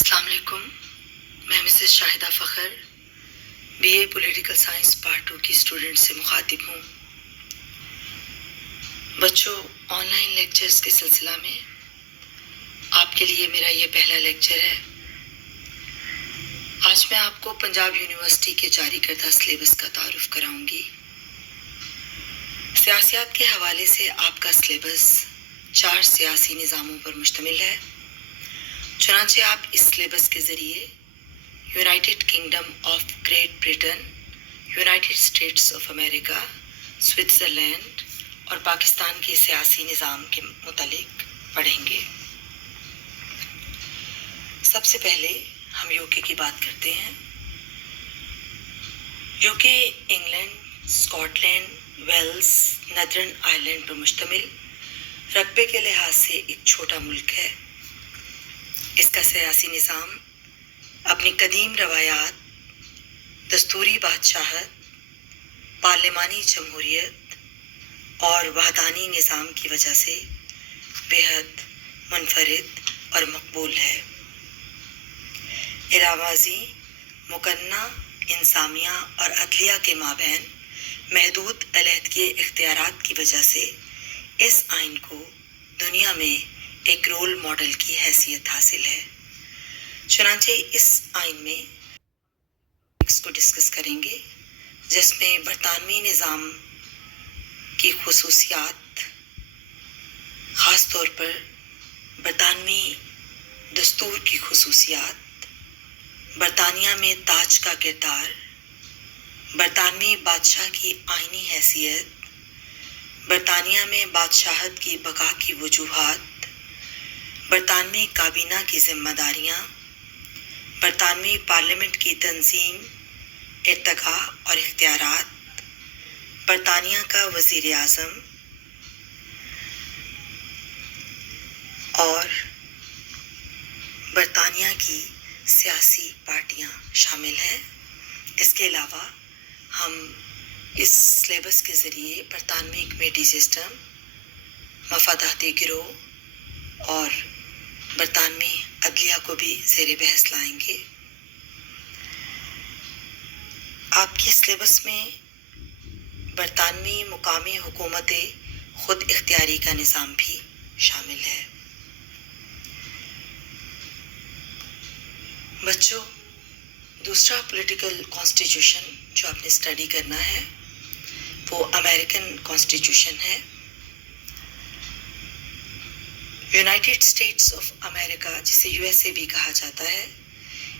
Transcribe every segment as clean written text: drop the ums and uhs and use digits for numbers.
السلام علیکم. میں Mrs Shahida Fakhar B A political science part 2 کی اسٹوڈنٹ سے مخاطب ہوں. بچوں، آن لائن لیکچرز کے سلسلہ میں آپ کے لیے میرا یہ پہلا لیکچر ہے. آج میں آپ کو پنجاب یونیورسٹی کے جاری کردہ سلیبس کا تعارف کراؤں گی. سیاسیات کے حوالے سے آپ کا سلیبس 4 سیاسی نظاموں پر مشتمل ہے. چنانچہ آپ اس سلیبس کے ذریعے United Kingdom of Great Britain, United States of America, Switzerland اور پاکستان کے سیاسی نظام کے متعلق پڑھیں گے. سب سے پہلے ہم یو کے کی بات کرتے ہیں. UK England, Scotland, Wales, Northern Ireland پر مشتمل رقبے کے لحاظ سے ایک چھوٹا ملک ہے. اس کا سیاسی نظام اپنی قدیم روایات، دستوری بادشاہت، پارلیمانی جمہوریت اور وحدانی نظام کی وجہ سے بے حد منفرد اور مقبول ہے. علاوہ ازیں مقننہ انتظامیہ اور عدلیہ کے مابین محدود علیحدگی اختیارات کی وجہ سے اس آئین کو دنیا میں ایک رول ماڈل کی حیثیت حاصل ہے. چنانچہ اس آئین میں اس کو ڈسکس کریں گے، جس میں برطانوی نظام کی خصوصیات، خاص طور پر برطانوی دستور کی خصوصیات، برطانیہ میں تاج کا کردار، برطانوی بادشاہ کی آئینی حیثیت، برطانیہ میں بادشاہت کی بقا کی وجوہات، برطانوی کابینہ کی ذمہ داریاں، برطانوی پارلیمنٹ کی تنظیم، ارتقاء اور اختیارات، برطانیہ کا وزیر اعظم اور برطانیہ کی سیاسی پارٹیاں شامل ہیں. اس کے علاوہ ہم اس سلیبس کے ذریعے برطانوی کمیٹی سسٹم، مفاداتی گروہ اور برطانوی عدلیہ کو بھی زیر بحث لائیں گے. آپ کے سلیبس میں برطانوی مقامی حکومت خود اختیاری کا نظام بھی شامل ہے. بچوں، دوسرا پولیٹیکل کانسٹیٹیوشن جو آپ نے اسٹڈی کرنا ہے وہ امریکن کانسٹیٹیوشن ہے. یونائٹڈ اسٹیٹس آف امریکہ، جسے یو ایس اے بھی کہا جاتا ہے،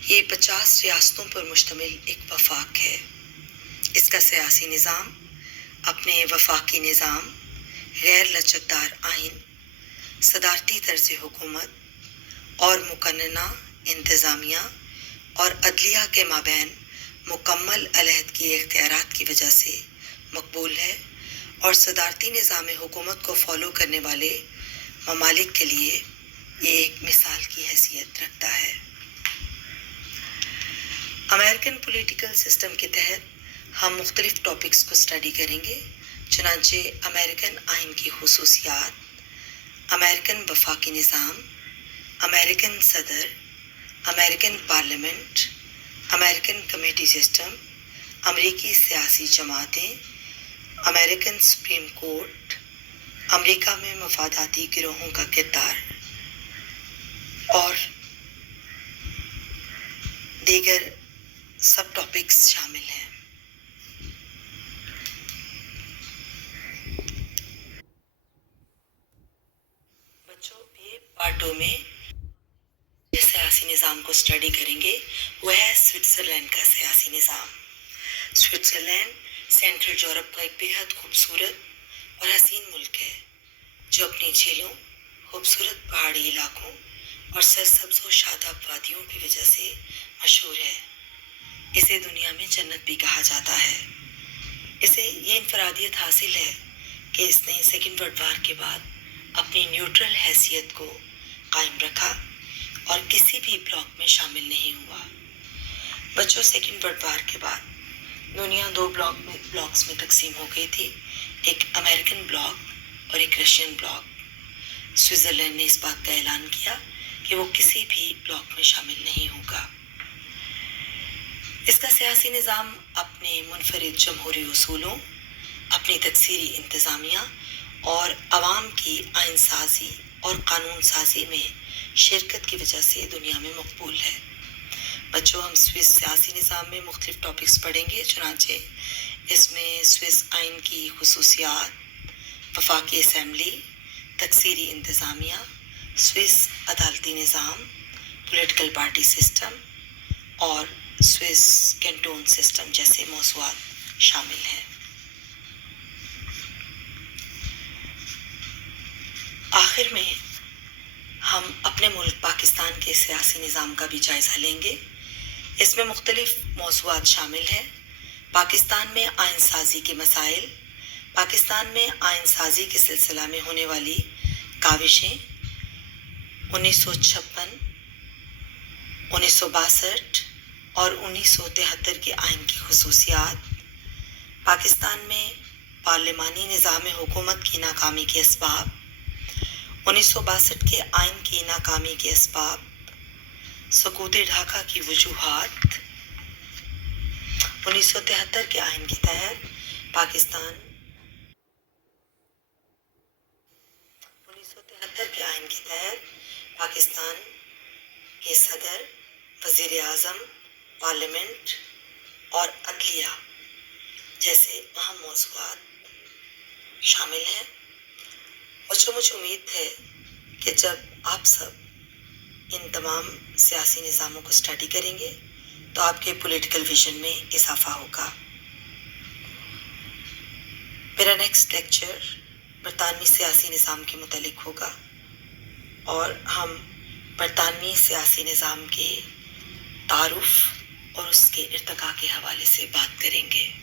یہ 50 ریاستوں پر مشتمل ایک وفاق ہے. اس کا سیاسی نظام اپنے وفاقی نظام، غیر لچکدار آئین، صدارتی طرز حکومت اور مقننہ انتظامیہ اور عدلیہ کے مابین مکمل علیحدگی اختیارات کی وجہ سے مقبول ہے اور صدارتی نظام حکومت کو فالو کرنے والے ممالک کے لیے یہ ایک مثال کی حیثیت رکھتا ہے. امریکن پولیٹیکل سسٹم کے تحت ہم مختلف ٹاپکس کو اسٹڈی کریں گے. چنانچہ امریکن آئین کی خصوصیات، امریکن وفاقی نظام، امریکن صدر، American parliament, American committee system, امریکی سیاسی جماعتیں، امریکن سپریم کورٹ، امریکہ میں مفاداتی گروہوں کا کردار اور دیگر سب ٹاپکس شامل ہیں. بچوں، یہ پارٹ 2 میں جس سیاسی نظام کو اسٹڈی کریں گے وہ ہے سوئٹزرلینڈ کا سیاسی نظام. سوئٹزرلینڈ سینٹرل یورپ کا ایک بے حد خوبصورت اور حسین ملک ہے جو اپنی جھیلوں، خوبصورت پہاڑی علاقوں اور سرسبز و شاداب وادیوں کی وجہ سے مشہور ہے. اسے دنیا میں جنت بھی کہا جاتا ہے. اسے یہ انفرادیت حاصل ہے کہ اس نے سیکنڈ ورلڈ وار کے بعد اپنی نیوٹرل حیثیت کو قائم رکھا اور کسی بھی بلاک میں شامل نہیں ہوا. بچوں، سیکنڈ ورلڈ وار کے بعد دنیا 2 بلاکس میں تقسیم ہو گئی تھی، ایک امریکن بلاک اور ایک رشین بلاک. سوئٹزرلینڈ نے اس بات کا اعلان کیا کہ وہ کسی بھی بلاک میں شامل نہیں ہوگا۔ اس کا سیاسی نظام اپنے منفرد جمہوری اصولوں، اپنی تکثیری انتظامیہ اور عوام کی آئین سازی اور قانون سازی میں شرکت کی وجہ سے دنیا میں مقبول ہے۔ بچوں، ہم سوئس سیاسی نظام میں مختلف ٹاپکس پڑھیں گے، چنانچہ اس میں سوئس آئین کی خصوصیات، وفاقی اسمبلی، تکثیری انتظامیہ، سوئس عدالتی نظام، پولیٹیکل پارٹی سسٹم اور سوئس کینٹون سسٹم جیسے موضوعات شامل ہیں۔ آخر میں ہم اپنے ملک پاکستان کے سیاسی نظام کا بھی جائزہ لیں گے۔ اس میں مختلف موضوعات شامل ہیں۔ پاکستان میں آئین سازی کے مسائل، پاکستان میں آئین سازی کے سلسلہ میں ہونے والی کاوشیں، 1956، 1962 اور 1973 کے آئین کی خصوصیات، پاکستان میں پارلیمانی نظام حکومت کی ناکامی کے اسباب، 1962 کے آئین کی ناکامی کے اسباب، سقوط ڈھاکہ کی وجوہات، 1973 کے آئین کے تحت پاکستان کے صدر، وزیر اعظم، پارلیمنٹ اور عدلیہ جیسے اہم موضوعات شامل ہیں۔ مجھے امید ہے کہ جب آپ سب ان تمام سیاسی نظاموں کو اسٹڈی کریں گے تو آپ کے پولیٹیکل ویژن میں اضافہ ہوگا۔ میرا نیکسٹ لیکچر برطانوی سیاسی نظام کے متعلق ہوگا اور ہم برطانوی سیاسی نظام کے تعارف اور اس کے ارتقاء کے حوالے سے بات کریں گے۔